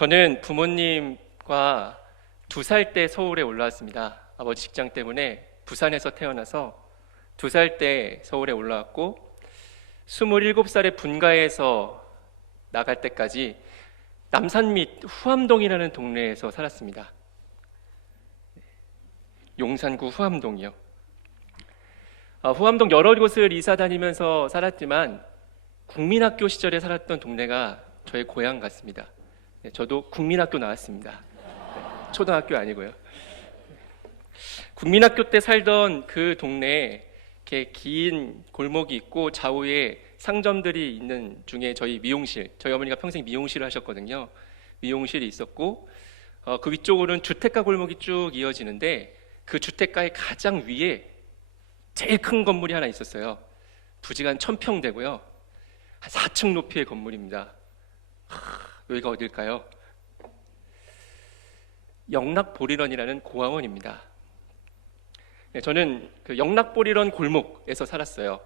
저는 부모님과 2살 때 서울에 올라왔습니다. 아버지 직장 때문에 부산에서 태어나서 2살 때 서울에 올라왔고 27살에 분가해서 나갈 때까지 남산 및 후암동이라는 동네에서 살았습니다. 용산구 후암동이요. 후암동 여러 곳을 이사 다니면서 살았지만 국민학교 시절에 살았던 동네가 저의 고향 같습니다. 저도 국민학교 나왔습니다. 초등학교 아니고요. 국민학교 때 살던 그 동네에 이렇게 긴 골목이 있고 좌우에 상점들이 있는 중에 저희 어머니가 평생 미용실을 하셨거든요. 미용실이 있었고 그 위쪽으로는 주택가 골목이 쭉 이어지는데 그 주택가의 가장 위에 제일 큰 건물이 하나 있었어요. 부지가 한 1000평 되고요. 한 4층 높이의 건물입니다. 여기가 어딜까요? 영락보리런이라는 고아원입니다. 저는 그 영락보리런 골목에서 살았어요.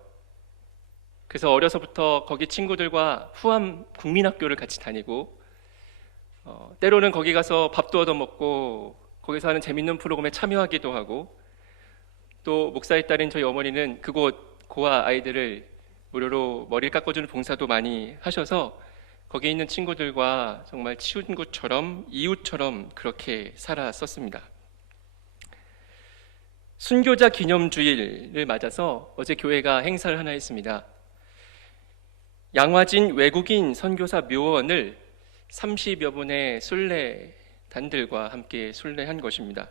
그래서 어려서부터 거기 친구들과 후암 국민학교를 같이 다니고 때로는 거기 가서 밥도 얻어먹고 거기서 하는 재밌는 프로그램에 참여하기도 하고 또 목사의 딸인 저희 어머니는 그곳 고아 아이들을 무료로 머리를 깎아주는 봉사도 많이 하셔서 거기에 있는 친구들과 정말 친구처럼 이웃처럼 그렇게 살았었습니다. 순교자 기념주일을 맞아서 어제 교회가 행사를 하나 했습니다. 양화진 외국인 선교사 묘원을 30여 분의 순례단들과 함께 순례한 것입니다.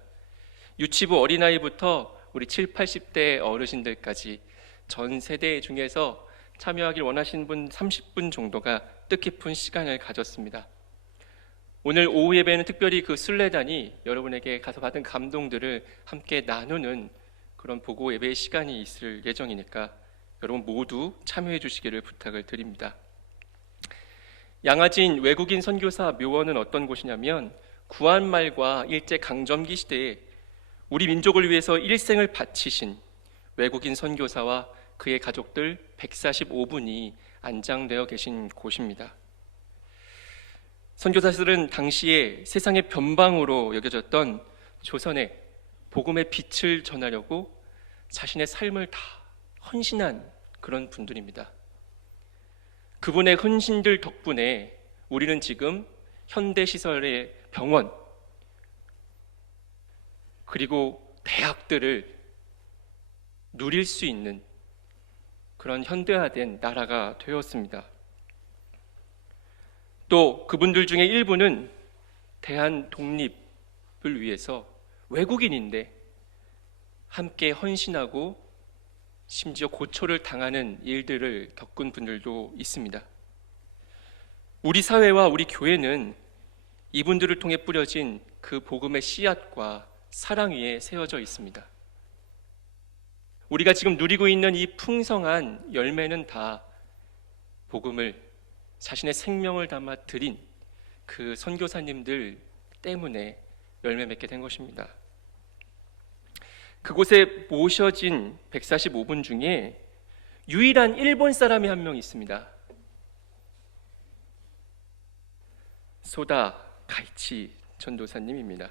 유치부 어린아이부터 우리 7, 80대 어르신들까지 전 세대 중에서 참여하길 원하시는 분 30분 정도가 뜻깊은 시간을 가졌습니다. 오늘 오후 예배는 특별히 그 순례단이 여러분에게 가서 받은 감동들을 함께 나누는 그런 보고 예배의 시간이 있을 예정이니까 여러분 모두 참여해 주시기를 부탁을 드립니다. 양화진 외국인 선교사 묘원은 어떤 곳이냐면 구한말과 일제강점기 시대에 우리 민족을 위해서 일생을 바치신 외국인 선교사와 그의 가족들 145분이 안장되어 계신 곳입니다. 선교사들은 당시에 세상의 변방으로 여겨졌던 조선에 복음의 빛을 전하려고 자신의 삶을 다 헌신한 그런 분들입니다. 그분의 헌신들 덕분에 우리는 지금 현대시설의 병원 그리고 대학들을 누릴 수 있는 그런 현대화된 나라가 되었습니다. 또 그분들 중에 일부는 대한 독립을 위해서 외국인인데 함께 헌신하고 심지어 고초를 당하는 일들을 겪은 분들도 있습니다. 우리 사회와 우리 교회는 이분들을 통해 뿌려진 그 복음의 씨앗과 사랑 위에 세워져 있습니다. 우리가 지금 누리고 있는 이 풍성한 열매는 다 복음을 자신의 생명을 담아 드린 그 선교사님들 때문에 열매 맺게 된 것입니다. 그곳에 모셔진 145분 중에 유일한 일본 사람이 한 명 있습니다. 소다 가이치 전도사님입니다.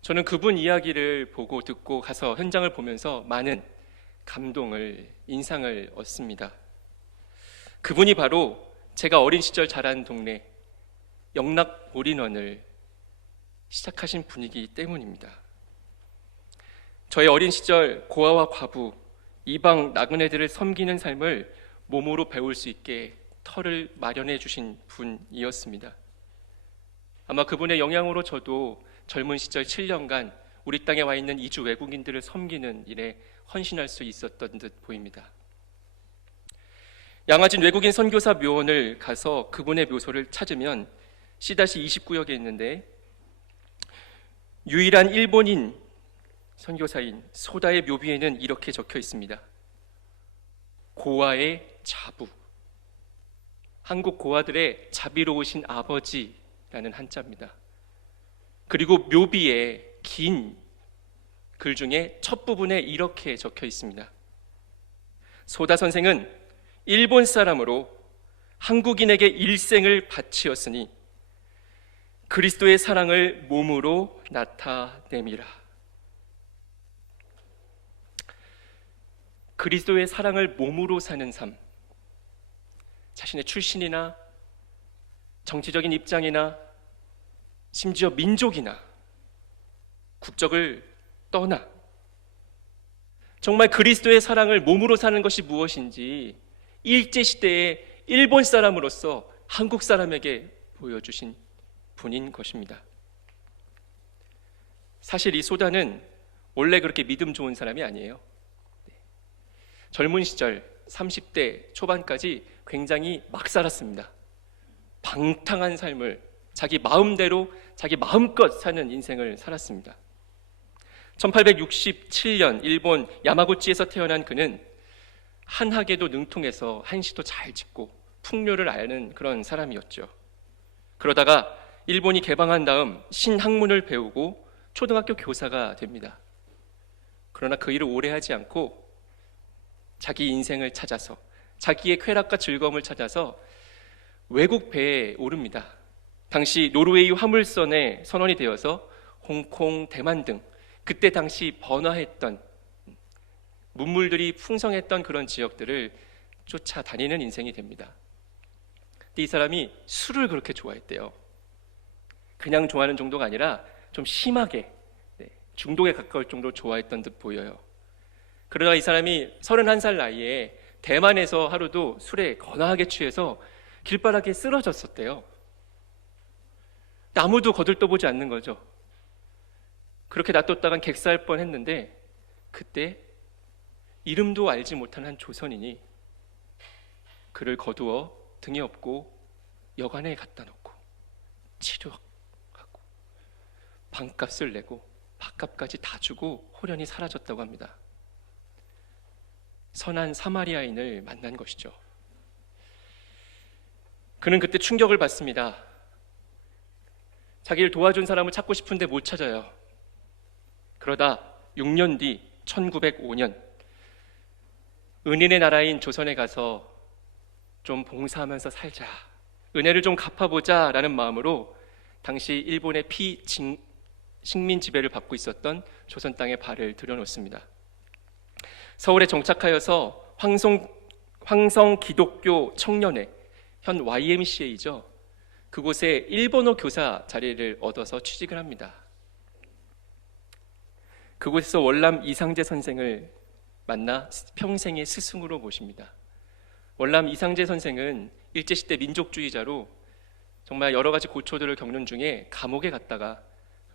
저는 그분 이야기를 보고 듣고 가서 현장을 보면서 많은 감동을, 인상을 얻습니다. 그분이 바로 제가 어린 시절 자란 동네 영락보리런을 시작하신 분이기 때문입니다. 저의 어린 시절 고아와 과부, 이방 나그네들을 섬기는 삶을 몸으로 배울 수 있게 터를 마련해 주신 분이었습니다. 아마 그분의 영향으로 저도 젊은 시절 7년간 우리 땅에 와 있는 이주 외국인들을 섬기는 일에 헌신할 수 있었던 듯 보입니다. 양화진 외국인 선교사 묘원을 가서 그분의 묘소를 찾으면 C-29역에 있는데 유일한 일본인 선교사인 소다의 묘비에는 이렇게 적혀 있습니다. 고아의 자부, 한국 고아들의 자비로우신 아버지라는 한자입니다. 그리고 묘비의 긴 글 중에 첫 부분에 이렇게 적혀 있습니다. 소다 선생은 일본 사람으로 한국인에게 일생을 바치었으니 그리스도의 사랑을 몸으로 나타내미라. 그리스도의 사랑을 몸으로 사는 삶, 자신의 출신이나 정치적인 입장이나 심지어 민족이나 국적을 떠나 정말 그리스도의 사랑을 몸으로 사는 것이 무엇인지 일제시대의 일본 사람으로서 한국 사람에게 보여주신 분인 것입니다. 사실 이 소다는 원래 그렇게 믿음 좋은 사람이 아니에요. 젊은 시절 30대 초반까지 굉장히 막 살았습니다. 방탕한 삶을 자기 마음대로 자기 마음껏 사는 인생을 살았습니다. 1867년 일본 야마구치에서 태어난 그는 한학에도 능통해서 한시도 잘 짓고 풍류를 아는 그런 사람이었죠. 그러다가 일본이 개방한 다음 신학문을 배우고 초등학교 교사가 됩니다. 그러나 그 일을 오래 하지 않고 자기 인생을 찾아서 자기의 쾌락과 즐거움을 찾아서 외국 배에 오릅니다. 당시 노르웨이 화물선에 선원이 되어서 홍콩, 대만 등 그때 당시 번화했던 문물들이 풍성했던 그런 지역들을 쫓아다니는 인생이 됩니다. 근데 이 사람이 술을 그렇게 좋아했대요. 그냥 좋아하는 정도가 아니라 좀 심하게 중독에 가까울 정도로 좋아했던 듯 보여요. 그러나 이 사람이 31살 나이에 대만에서 하루도 술에 거나하게 취해서 길바닥에 쓰러졌었대요. 아무도 거들떠보지 않는 거죠. 그렇게 놔뒀다간 객사할 뻔했는데 그때 이름도 알지 못한 한 조선인이 그를 거두어 등에 업고 여관에 갖다 놓고 치료하고 방값을 내고 밥값까지 다 주고 호련히 사라졌다고 합니다. 선한 사마리아인을 만난 것이죠. 그는 그때 충격을 받습니다. 자기를 도와준 사람을 찾고 싶은데 못 찾아요. 그러다 6년 뒤 1905년 은인의 나라인 조선에 가서 좀 봉사하면서 살자, 은혜를 좀 갚아보자 라는 마음으로 당시 일본의 식민 지배를 받고 있었던 조선 땅에 발을 들여놓습니다. 서울에 정착하여서 황성 기독교 청년회, 현 YMCA죠. 그곳에 일본어 교사 자리를 얻어서 취직을 합니다. 그곳에서 월남 이상제 선생을 만나 평생의 스승으로 모십니다. 월남 이상제 선생은 일제시대 민족주의자로 정말 여러 가지 고초들을 겪는 중에 감옥에 갔다가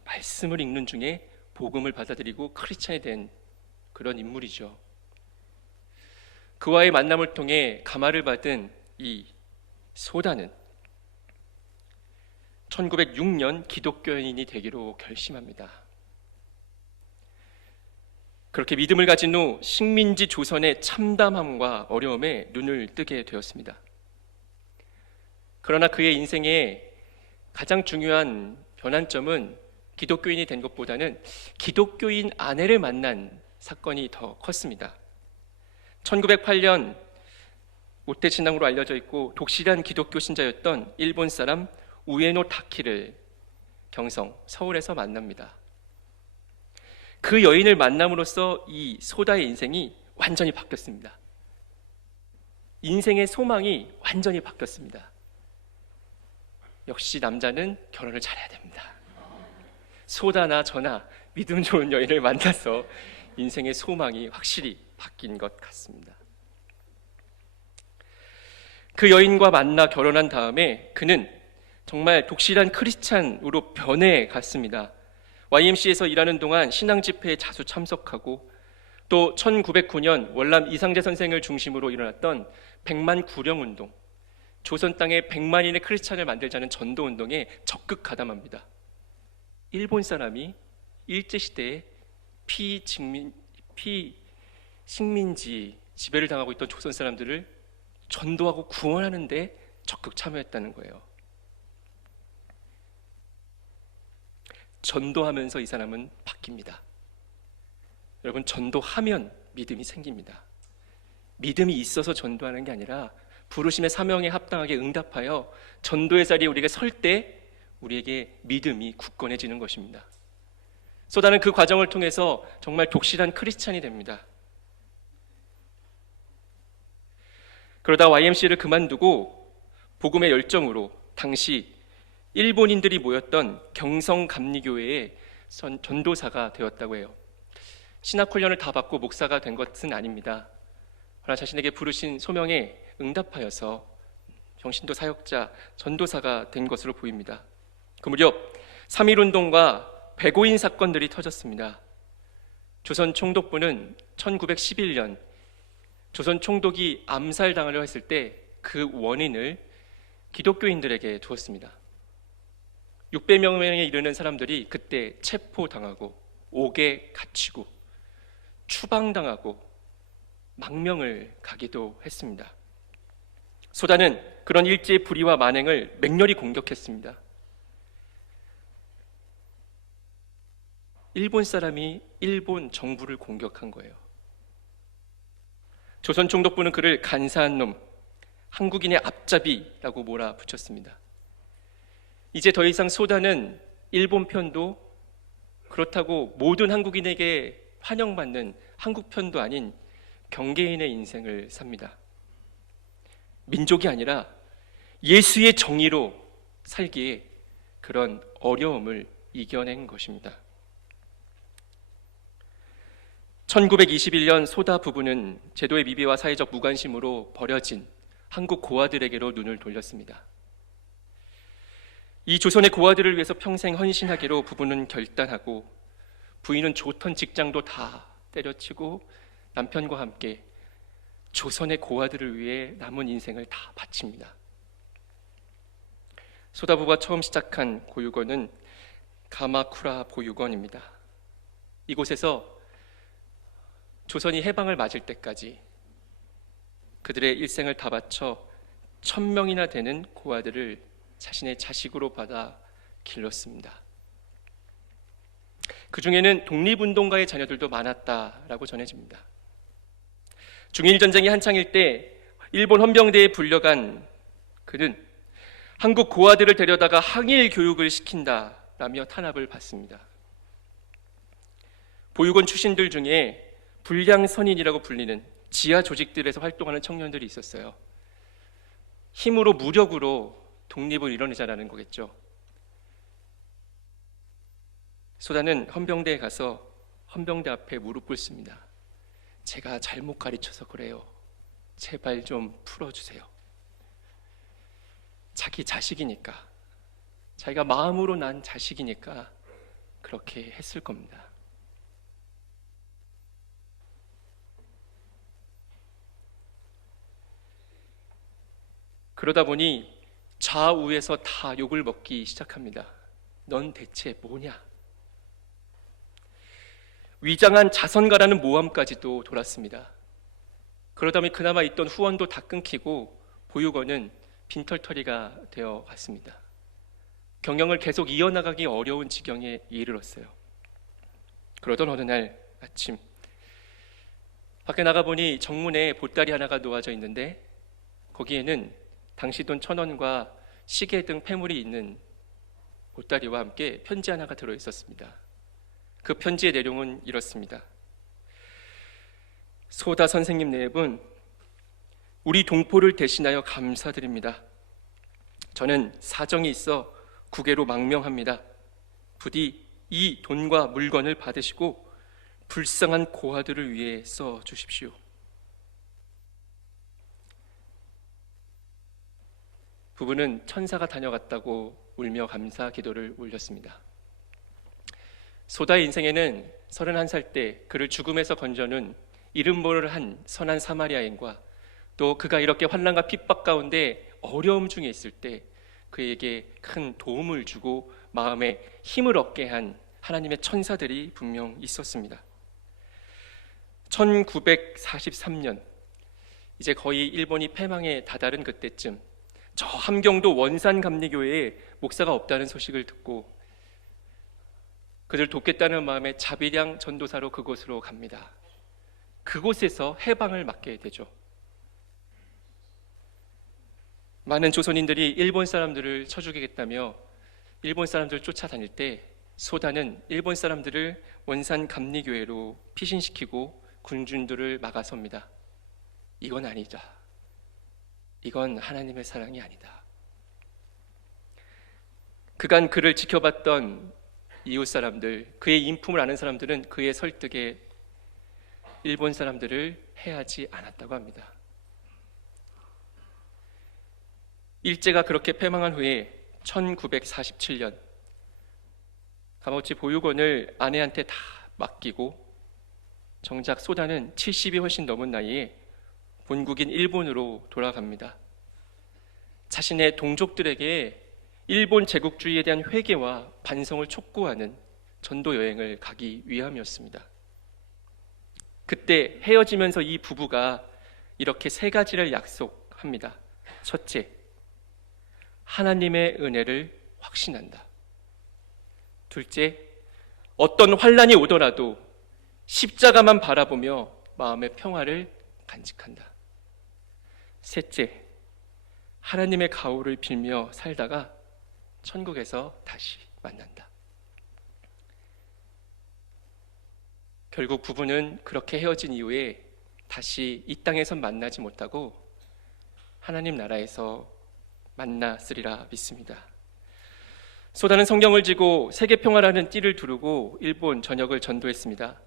말씀을 읽는 중에 복음을 받아들이고 크리스찬이 된 그런 인물이죠. 그와의 만남을 통해 감화를 받은 이 소다는 1906년 기독교인이 되기로 결심합니다. 그렇게 믿음을 가진 후 식민지 조선의 참담함과 어려움에 눈을 뜨게 되었습니다. 그러나 그의 인생의 가장 중요한 변환점은 기독교인이 된 것보다는 기독교인 아내를 만난 사건이 더 컸습니다. 1908년 모태 신앙으로 알려져 있고 독실한 기독교 신자였던 일본 사람 우에노 타키를 경성 서울에서 만납니다. 그 여인을 만남으로써 이 소다의 인생이 완전히 바뀌었습니다. 인생의 소망이 완전히 바뀌었습니다. 역시 남자는 결혼을 잘해야 됩니다. 소다나 저나 믿음 좋은 여인을 만나서 인생의 소망이 확실히 바뀐 것 같습니다. 그 여인과 만나 결혼한 다음에 그는 정말 독실한 크리스찬으로 변해 갔습니다. YMC에서 일하는 동안 신앙 집회에 자주 참석하고 또 1909년 월남 이상제 선생을 중심으로 일어났던 백만 구령 운동, 조선 땅에 100만인의 크리스찬을 만들자는 전도 운동에 적극 가담합니다. 일본 사람이 일제시대에 식민지 지배를 당하고 있던 조선 사람들을 전도하고 구원하는 데 적극 참여했다는 거예요. 전도하면서 이 사람은 바뀝니다. 여러분, 전도하면 믿음이 생깁니다. 믿음이 있어서 전도하는 게 아니라 부르심의 사명에 합당하게 응답하여 전도의 자리에 우리가 설 때 우리에게 믿음이 굳건해지는 것입니다. 소다는 그 과정을 통해서 정말 독실한 크리스찬이 됩니다. 그러다 YMCA를 그만두고 복음의 열정으로 당시 일본인들이 모였던 경성감리교회의 전도사가 되었다고 해요. 신학 훈련을 다 받고 목사가 된 것은 아닙니다. 그러나 자신에게 부르신 소명에 응답하여서 평신도 사역자, 전도사가 된 것으로 보입니다. 그 무렵 3.1운동과 백오인 사건들이 터졌습니다. 조선 총독부는 1911년 조선 총독이 암살당하려 했을 때 그 원인을 기독교인들에게 두었습니다. 600명에 이르는 사람들이 그때 체포당하고 옥에 갇히고 추방당하고 망명을 가기도 했습니다. 소다는 그런 일제의 불의와 만행을 맹렬히 공격했습니다. 일본 사람이 일본 정부를 공격한 거예요. 조선 총독부는 그를 간사한 놈, 한국인의 앞잡이라고 몰아붙였습니다. 이제 더 이상 소다는 일본 편도 그렇다고 모든 한국인에게 환영받는 한국 편도 아닌 경계인의 인생을 삽니다. 민족이 아니라 예수의 정의로 살기에 그런 어려움을 이겨낸 것입니다. 1921년 소다 부부는 제도의 미비와 사회적 무관심으로 버려진 한국 고아들에게로 눈을 돌렸습니다. 이 조선의 고아들을 위해서 평생 헌신하기로 부부는 결단하고 부인은 좋던 직장도 다 때려치고 남편과 함께 조선의 고아들을 위해 남은 인생을 다 바칩니다. 소다 부부가 처음 시작한 보육원은 가마쿠라 보육원입니다. 이곳에서 조선이 해방을 맞을 때까지 그들의 일생을 다 바쳐 1000명이나 되는 고아들을 자신의 자식으로 받아 길렀습니다. 그 중에는 독립운동가의 자녀들도 많았다라고 전해집니다. 중일전쟁이 한창일 때 일본 헌병대에 불려간 그는 한국 고아들을 데려다가 항일 교육을 시킨다라며 탄압을 받습니다. 보육원 출신들 중에 불량선인이라고 불리는 지하 조직들에서 활동하는 청년들이 있었어요. 힘으로 무력으로 독립을 이뤄내자라는 거겠죠. 소다는 헌병대에 가서 헌병대 앞에 무릎 꿇습니다. 제가 잘못 가르쳐서 그래요. 제발 좀 풀어주세요. 자기 자식이니까, 자기가 마음으로 난 자식이니까 그렇게 했을 겁니다. 그러다 보니 좌우에서 다 욕을 먹기 시작합니다. 넌 대체 뭐냐? 위장한 자선가라는 모함까지도 돌았습니다. 그러다 보니 그나마 있던 후원도 다 끊기고 보육원은 빈털터리가 되어 갔습니다. 경영을 계속 이어나가기 어려운 지경에 이르렀어요. 그러던 어느 날 아침 밖에 나가보니 정문에 보따리 하나가 놓아져 있는데 거기에는 당시 돈 1,000원과 시계 등 폐물이 있는 보따리와 함께 편지 하나가 들어있었습니다. 그 편지의 내용은 이렇습니다. 소다 선생님 네 분, 우리 동포를 대신하여 감사드립니다. 저는 사정이 있어 국외로 망명합니다. 부디 이 돈과 물건을 받으시고 불쌍한 고아들을 위해 써 주십시오. 부부는 천사가 다녀갔다고 울며 감사 기도를 올렸습니다. 소다의 인생에는 31살 때 그를 죽음에서 건져는 이름 모를 한 선한 사마리아인과 또 그가 이렇게 환난과 핍박 가운데 어려움 중에 있을 때 그에게 큰 도움을 주고 마음에 힘을 얻게 한 하나님의 천사들이 분명 있었습니다. 1943년 이제 거의 일본이 패망에 다다른 그때쯤 저 함경도 원산감리교회에 목사가 없다는 소식을 듣고 그들 돕겠다는 마음에 자비량 전도사로 그곳으로 갑니다. 그곳에서 해방을 맞게 되죠. 많은 조선인들이 일본 사람들을 쳐 죽이겠다며 일본 사람들을 쫓아다닐 때 소다는 일본 사람들을 원산 감리교회로 피신시키고 군중들을 막아섭니다. 이건 아니다. 이건 하나님의 사랑이 아니다. 그간 그를 지켜봤던 이웃 사람들, 그의 인품을 아는 사람들은 그의 설득에 일본 사람들을 해하지 않았다고 합니다. 일제가 그렇게 패망한 후에 1947년 가마우치 보육원을 아내한테 다 맡기고 정작 소다는 70이 훨씬 넘은 나이에 본국인 일본으로 돌아갑니다. 자신의 동족들에게 일본 제국주의에 대한 회개와 반성을 촉구하는 전도 여행을 가기 위함이었습니다. 그때 헤어지면서 이 부부가 이렇게 세 가지를 약속합니다. 첫째, 하나님의 은혜를 확신한다. 둘째, 어떤 환난이 오더라도 십자가만 바라보며 마음의 평화를 간직한다. 셋째, 하나님의 가호를 빌며 살다가 천국에서 다시 만난다. 결국 부부는 그렇게 헤어진 이후에 다시 이 땅에서 만나지 못하고 하나님 나라에서 만났으리라 믿습니다. 소다는 성경을 지고 세계평화라는 띠를 두르고 일본 전역을 전도했습니다.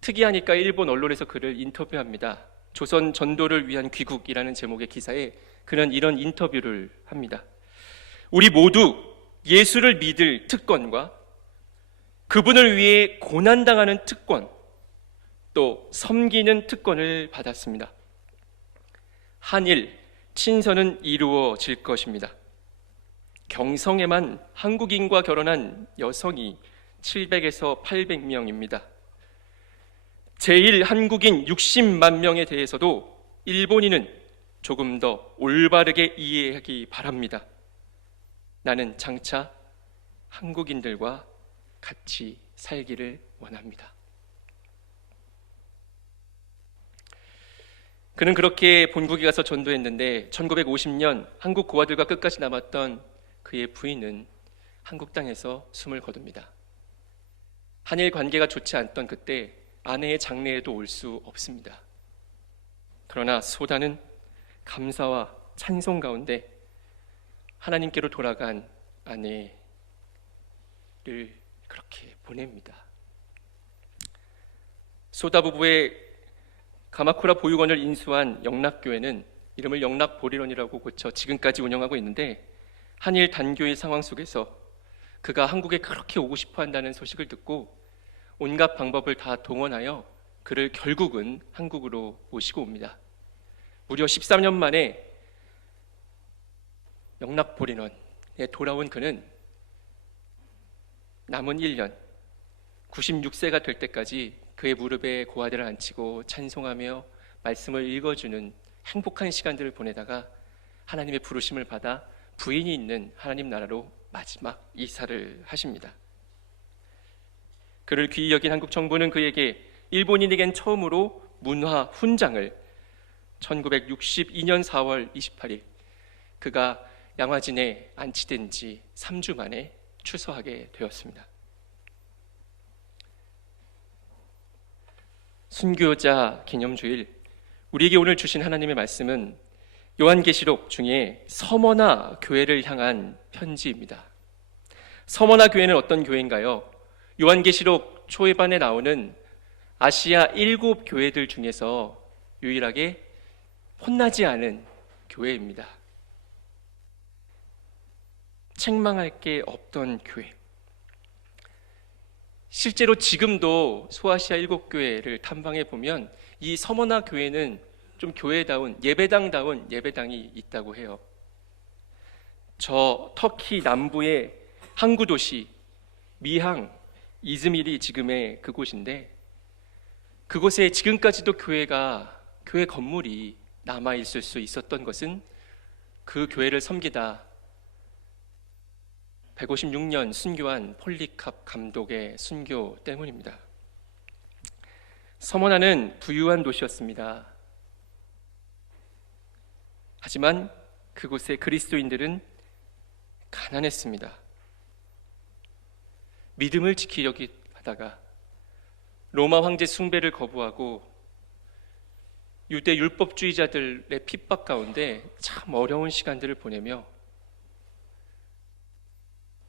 특이하니까 일본 언론에서 그를 인터뷰합니다. 조선 전도를 위한 귀국이라는 제목의 기사에 그는 이런 인터뷰를 합니다. 우리 모두 예수를 믿을 특권과 그분을 위해 고난당하는 특권, 또 섬기는 특권을 받았습니다. 한일 친선은 이루어질 것입니다. 경성에만 한국인과 결혼한 여성이 700에서 800명입니다. 제1한국인 60만 명에 대해서도 일본인은 조금 더 올바르게 이해하기 바랍니다. 나는 장차 한국인들과 같이 살기를 원합니다. 그는 그렇게 본국에 가서 전도했는데 1950년 한국 고아들과 끝까지 남았던 그의 부인은 한국 땅에서 숨을 거둡니다. 한일 관계가 좋지 않던 그때 아내의 장례에도 올 수 없습니다. 그러나 소다는 감사와 찬송 가운데 하나님께로 돌아간 아내를 그렇게 보냅니다. 소다 부부의 가마쿠라 보육원을 인수한 영락교회는 이름을 영락보리론이라고 고쳐 지금까지 운영하고 있는데 한일 단교의 상황 속에서 그가 한국에 그렇게 오고 싶어 한다는 소식을 듣고 온갖 방법을 다 동원하여 그를 결국은 한국으로 모시고 옵니다. 무려 13년 만에 영락보리론에 돌아온 그는 남은 1년 96세가 될 때까지 그의 무릎에 고아들을 앉히고 찬송하며 말씀을 읽어주는 행복한 시간들을 보내다가 하나님의 부르심을 받아 부인이 있는 하나님 나라로 마지막 이사를 하십니다. 그를 귀히 여긴 한국 정부는 그에게 일본인에겐 처음으로 문화 훈장을 1962년 4월 28일 그가 양화진에 안치된 지 3주 만에 추서하게 되었습니다. 순교자 기념주일, 우리에게 오늘 주신 하나님의 말씀은 요한계시록 중에 서머나 교회를 향한 편지입니다. 서머나 교회는 어떤 교회인가요? 요한계시록 초회반에 나오는 아시아 7교회들 중에서 유일하게 혼나지 않은 교회입니다. 책망할 게 없던 교회. 실제로 지금도 소아시아 7교회를 탐방해 보면 이 서머나 교회는 좀 교회다운, 예배당다운 예배당이 있다고 해요. 저 터키 남부의 항구 도시 미항, 이즈밀이 지금의 그곳인데 그곳에 지금까지도 교회 건물이 남아있을 수 있었던 것은 그 교회를 섬기다 156년 순교한 폴리캅 감독의 순교 때문입니다. 서머나는 부유한 도시였습니다. 하지만 그곳의 그리스도인들은 가난했습니다. 믿음을 지키려고 하다가 로마 황제 숭배를 거부하고 유대 율법주의자들의 핍박 가운데 참 어려운 시간들을 보내며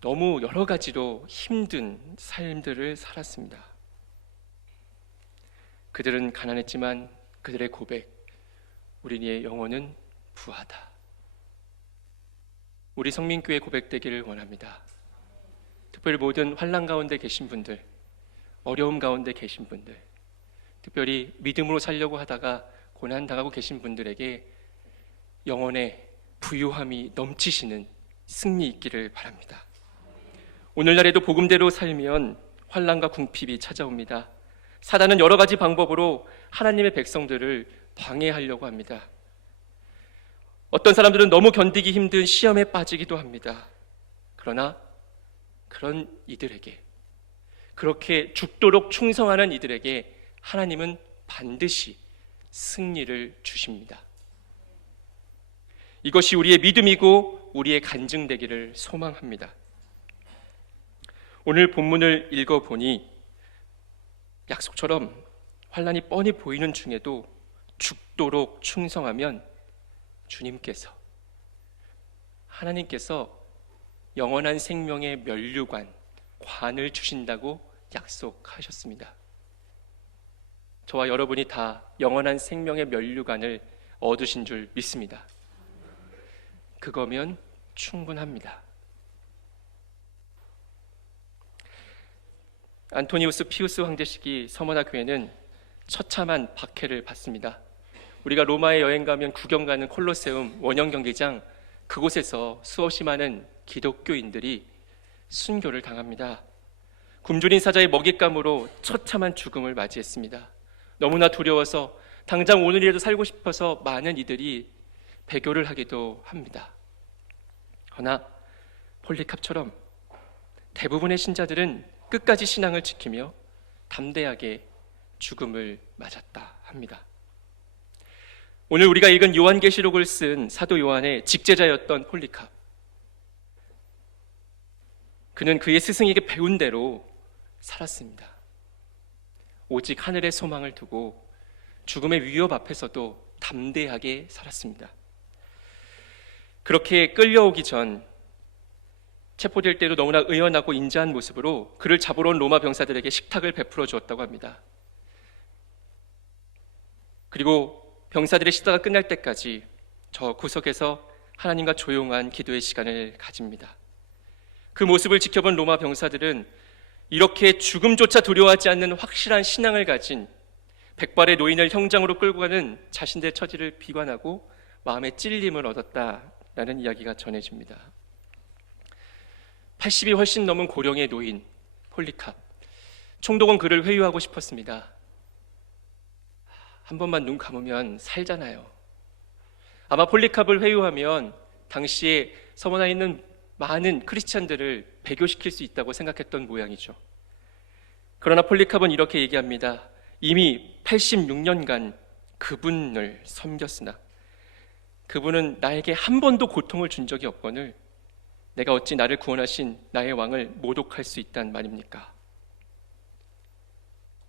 너무 여러 가지로 힘든 삶들을 살았습니다. 그들은 가난했지만 그들의 고백, 우리의 영혼은 부하다. 우리 성민교회 고백되기를 원합니다. 특별히 모든 환난 가운데 계신 분들, 어려움 가운데 계신 분들, 특별히 믿음으로 살려고 하다가 고난당하고 계신 분들에게 영혼의 부유함이 넘치시는 승리 있기를 바랍니다. 오늘날에도 복음대로 살면 환난과 궁핍이 찾아옵니다. 사단은 여러 가지 방법으로 하나님의 백성들을 방해하려고 합니다. 어떤 사람들은 너무 견디기 힘든 시험에 빠지기도 합니다. 그러나 그런 이들에게, 그렇게 죽도록 충성하는 이들에게 하나님은 반드시 승리를 주십니다. 이것이 우리의 믿음이고 우리의 간증되기를 소망합니다. 오늘 본문을 읽어보니 약속처럼 환난이 뻔히 보이는 중에도 죽도록 충성하면 주님께서, 하나님께서 영원한 생명의 면류관, 관을 주신다고 약속하셨습니다. 저와 여러분이 다 영원한 생명의 면류관을 얻으신 줄 믿습니다. 그거면 충분합니다. 안토니우스 피우스 황제시기 서머나 교회는 처참한 박해를 받습니다. 우리가 로마에 여행 가면 구경 가는 콜로세움 원형 경기장, 그곳에서 수없이 많은 기독교인들이 순교를 당합니다. 굶주린 사자의 먹잇감으로 처참한 죽음을 맞이했습니다. 너무나 두려워서 당장 오늘이라도 살고 싶어서 많은 이들이 배교를 하기도 합니다. 그러나 폴리캅처럼 대부분의 신자들은 끝까지 신앙을 지키며 담대하게 죽음을 맞았다 합니다. 오늘 우리가 읽은 요한계시록을 쓴 사도 요한의 직제자였던 폴리캅, 그는 그의 스승에게 배운 대로 살았습니다. 오직 하늘의 소망을 두고 죽음의 위협 앞에서도 담대하게 살았습니다. 그렇게 끌려오기 전 체포될 때도 너무나 의연하고 인자한 모습으로 그를 잡으러 온 로마 병사들에게 식탁을 베풀어 주었다고 합니다. 그리고 병사들의 식사가 끝날 때까지 저 구석에서 하나님과 조용한 기도의 시간을 가집니다. 그 모습을 지켜본 로마 병사들은 이렇게 죽음조차 두려워하지 않는 확실한 신앙을 가진 백발의 노인을 형장으로 끌고 가는 자신들의 처지를 비관하고 마음의 찔림을 얻었다라는 이야기가 전해집니다. 80이 훨씬 넘은 고령의 노인 폴리캅, 총독은 그를 회유하고 싶었습니다. 한 번만 눈 감으면 살잖아요. 아마 폴리캅을 회유하면 당시에 서머나에 있는 많은 크리스찬들을 배교시킬 수 있다고 생각했던 모양이죠. 그러나 폴리캅은 이렇게 얘기합니다. 이미 86년간 그분을 섬겼으나 그분은 나에게 한 번도 고통을 준 적이 없거늘 내가 어찌 나를 구원하신 나의 왕을 모독할 수 있단 말입니까?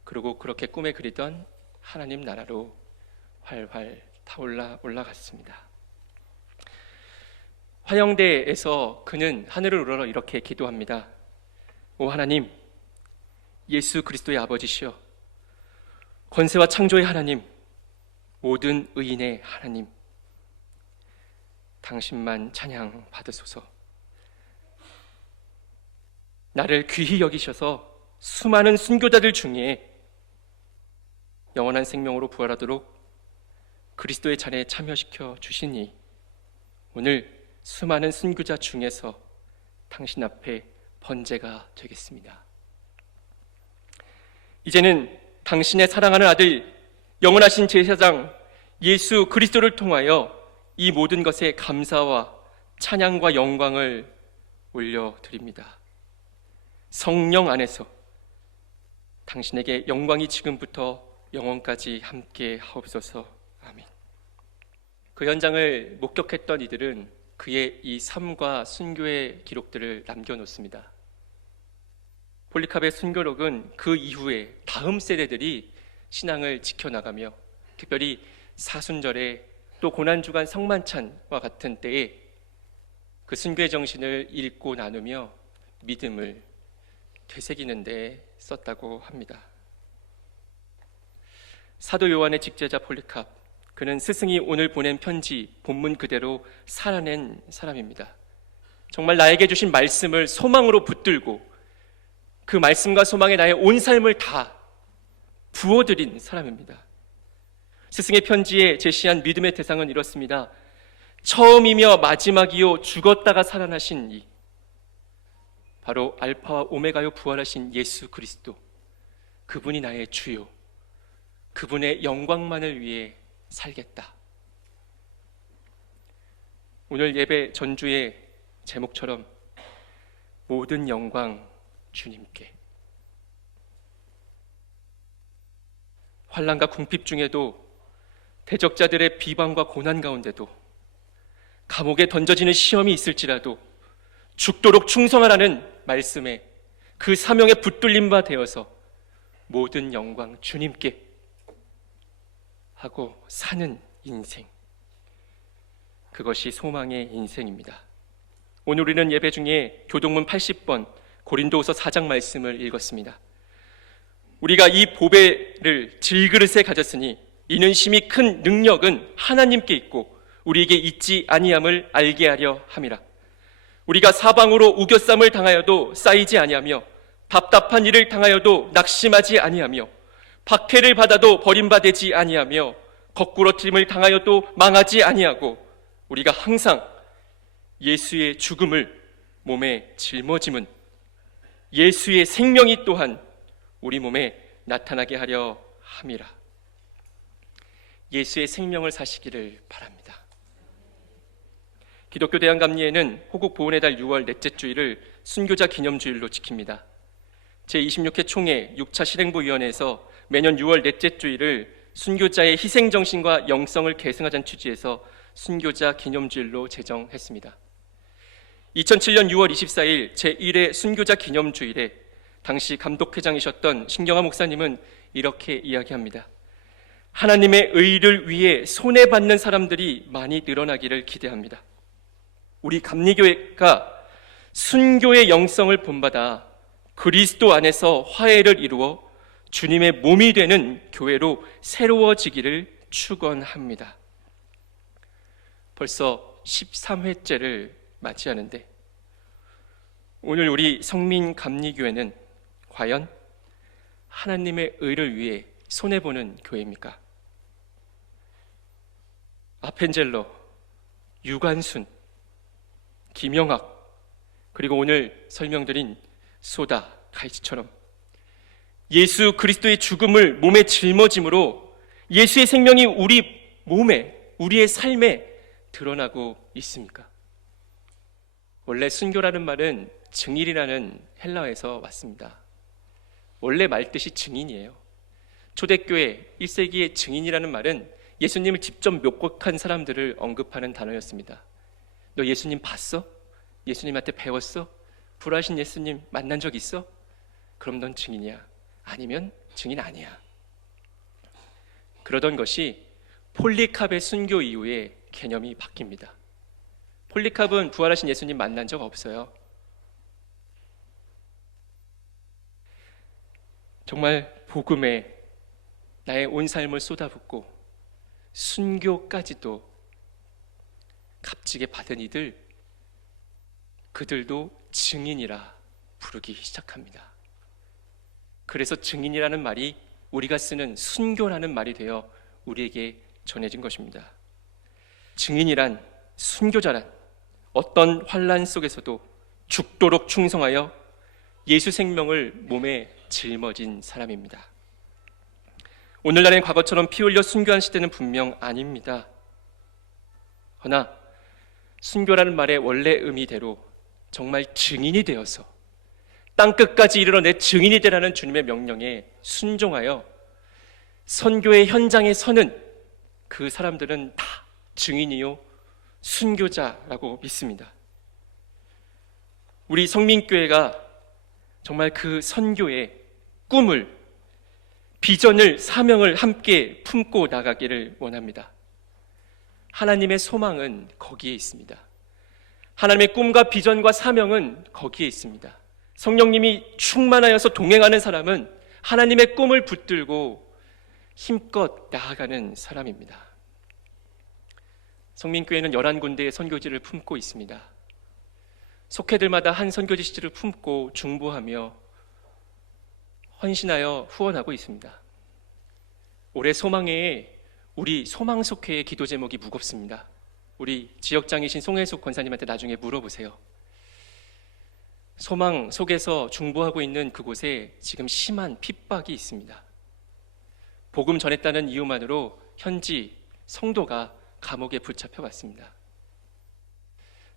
그리고 그렇게 꿈에 그리던 하나님 나라로 활활 타올라 올라갔습니다. 화영대에서 그는 하늘을 우러러 이렇게 기도합니다. 오 하나님, 예수 그리스도의 아버지시여, 권세와 창조의 하나님, 모든 의인의 하나님, 당신만 찬양 받으소서. 나를 귀히 여기셔서 수많은 순교자들 중에 영원한 생명으로 부활하도록 그리스도의 잔에 참여시켜 주시니 오늘 수많은 순교자 중에서 당신 앞에 번제가 되겠습니다. 이제는 당신의 사랑하는 아들 영원하신 제사장 예수 그리스도를 통하여 이 모든 것에 감사와 찬양과 영광을 올려드립니다. 성령 안에서 당신에게 영광이 지금부터 영원까지 함께 하옵소서. 아멘. 그 현장을 목격했던 이들은 그의 이 삶과 순교의 기록들을 남겨놓습니다. 폴리캅의 순교록은 그 이후에 다음 세대들이 신앙을 지켜나가며 특별히 사순절에 또 고난주간 성만찬과 같은 때에 그 순교의 정신을 읽고 나누며 믿음을 되새기는 데 썼다고 합니다. 사도 요한의 직제자 폴리캅, 그는 스승이 오늘 보낸 편지 본문 그대로 살아낸 사람입니다. 정말 나에게 주신 말씀을 소망으로 붙들고 그 말씀과 소망에 나의 온 삶을 다 부어드린 사람입니다. 스승의 편지에 제시한 믿음의 대상은 이렇습니다. 처음이며 마지막이요 죽었다가 살아나신 이, 바로 알파와 오메가요 부활하신 예수 그리스도, 그분이 나의 주요, 그분의 영광만을 위해 살겠다. 오늘 예배 전주의 제목처럼 모든 영광 주님께. 환난과 궁핍 중에도, 대적자들의 비방과 고난 가운데도, 감옥에 던져지는 시험이 있을지라도 죽도록 충성하라는 말씀에 그 사명에 붙들린 바 되어서 모든 영광 주님께 하고 사는 인생, 그것이 소망의 인생입니다. 오늘 우리는 예배 중에 교동문 80번 고린도후서 4장 말씀을 읽었습니다. 우리가 이 보배를 질그릇에 가졌으니 이는 심히 큰 능력은 하나님께 있고 우리에게 있지 아니함을 알게 하려 함이라. 우리가 사방으로 우겨쌈을 당하여도 쌓이지 아니하며 답답한 일을 당하여도 낙심하지 아니하며 박해를 받아도 버림받지 아니하며 거꾸러짐을 당하여도 망하지 아니하고 우리가 항상 예수의 죽음을 몸에 짊어짐은 예수의 생명이 또한 우리 몸에 나타나게 하려 함이라. 예수의 생명을 사시기를 바랍니다. 기독교 대한감리회는 호국 보훈의 달 6월 넷째 주일을 순교자 기념주일로 지킵니다. 제26회 총회 6차 실행부위원회에서 매년 6월 넷째 주일을 순교자의 희생정신과 영성을 계승하자는 취지에서 순교자 기념주일로 제정했습니다. 2007년 6월 24일 제1회 순교자 기념주일에 당시 감독회장이셨던 신경화 목사님은 이렇게 이야기합니다. 하나님의 의를 위해 손해받는 사람들이 많이 늘어나기를 기대합니다. 우리 감리교회가 순교의 영성을 본받아 그리스도 안에서 화해를 이루어 주님의 몸이 되는 교회로 새로워지기를 축원합니다. 벌써 13회째를 맞이하는데 오늘 우리 성민감리교회는 과연 하나님의 의를 위해 손해보는 교회입니까? 아펜젤러, 유관순, 김영학, 그리고 오늘 설명드린 소다, 가이치처럼 예수 그리스도의 죽음을 몸에 짊어짐으로 예수의 생명이 우리 몸에, 우리의 삶에 드러나고 있습니까? 원래 순교라는 말은 증인이라는 헬라어에서 왔습니다. 원래 말뜻이 증인이에요. 초대교회 1세기의 증인이라는 말은 예수님을 직접 목격한 사람들을 언급하는 단어였습니다. 너 예수님 봤어? 예수님한테 배웠어? 부활하신 예수님 만난 적 있어? 그럼 넌 증인이야. 아니면 증인 아니야. 그러던 것이 폴리캅의 순교 이후에 개념이 바뀝니다. 폴리캅은 부활하신 예수님 만난 적 없어요. 정말 복음에 나의 온 삶을 쏟아붓고 순교까지도 값지게 받은 이들, 그들도 증인이라 부르기 시작합니다. 그래서 증인이라는 말이 우리가 쓰는 순교라는 말이 되어 우리에게 전해진 것입니다. 증인이란, 순교자란 어떤 환난 속에서도 죽도록 충성하여 예수 생명을 몸에 짊어진 사람입니다. 오늘날의 과거처럼 피 흘려 순교한 시대는 분명 아닙니다. 허나 순교라는 말의 원래 의미대로 정말 증인이 되어서 땅끝까지 이르러 내 증인이 되라는 주님의 명령에 순종하여 선교의 현장에 서는 그 사람들은 다 증인이요 순교자라고 믿습니다. 우리 성민교회가 정말 그 선교의 꿈을, 비전을, 사명을 함께 품고 나가기를 원합니다. 하나님의 소망은 거기에 있습니다. 하나님의 꿈과 비전과 사명은 거기에 있습니다. 성령님이 충만하여서 동행하는 사람은 하나님의 꿈을 붙들고 힘껏 나아가는 사람입니다. 성민교회는 11군데의 선교지를 품고 있습니다. 속회들마다 한 선교지시를 품고 중보하며 헌신하여 후원하고 있습니다. 올해 소망회에 우리 소망속회의 기도 제목이 무겁습니다. 우리 지역장이신 송혜숙 권사님한테 나중에 물어보세요. 소망 속에서 중보하고 있는 그곳에 지금 심한 핍박이 있습니다. 복음 전했다는 이유만으로 현지 성도가 감옥에 붙잡혀갔습니다.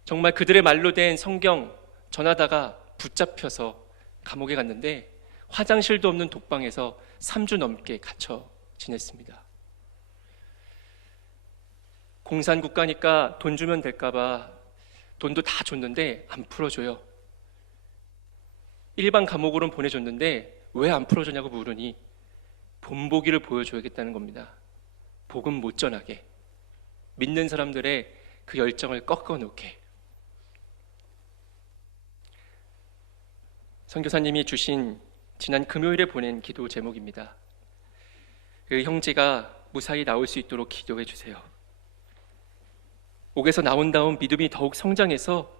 정말 그들의 말로 된 성경 전하다가 붙잡혀서 감옥에 갔는데 화장실도 없는 독방에서 3주 넘게 갇혀 지냈습니다. 공산국가니까 돈 주면 될까봐 돈도 다 줬는데 안 풀어줘요. 일반 감옥으로는 보내줬는데 왜 안 풀어주냐고 물으니 본보기를 보여줘야겠다는 겁니다. 복음 못 전하게, 믿는 사람들의 그 열정을 꺾어놓게. 선교사님이 주신 지난 금요일에 보낸 기도 제목입니다. 그 형제가 무사히 나올 수 있도록 기도해 주세요. 옥에서 나온 다음 믿음이 더욱 성장해서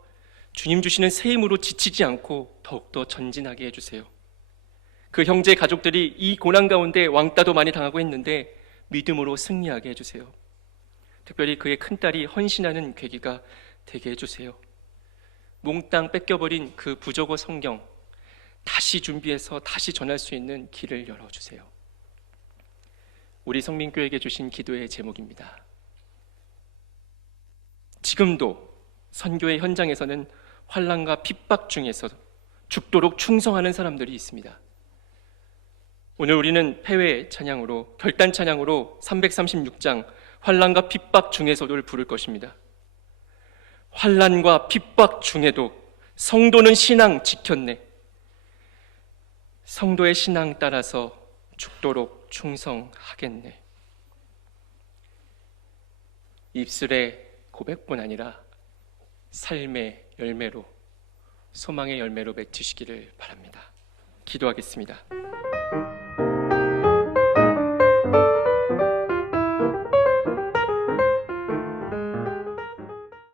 주님 주시는 새 힘으로 지치지 않고 더욱더 전진하게 해주세요. 그 형제 가족들이 이 고난 가운데 왕따도 많이 당하고 했는데 믿음으로 승리하게 해주세요. 특별히 그의 큰딸이 헌신하는 계기가 되게 해주세요. 몽땅 뺏겨버린 그 부족어 성경 다시 준비해서 다시 전할 수 있는 길을 열어주세요. 우리 성민교회에게 주신 기도의 제목입니다. 지금도 선교의 현장에서는 환난과 핍박 중에서 죽도록 충성하는 사람들이 있습니다. 오늘 우리는 패회 찬양으로, 결단 찬양으로 336장 환난과 핍박 중에서도를 부를 것입니다. 환난과 핍박 중에도 성도는 신앙 지켰네. 성도의 신앙 따라서 죽도록 충성하겠네. 입술의 고백뿐 아니라 삶의 열매로, 소망의 열매로 맺히시기를 바랍니다. 기도하겠습니다.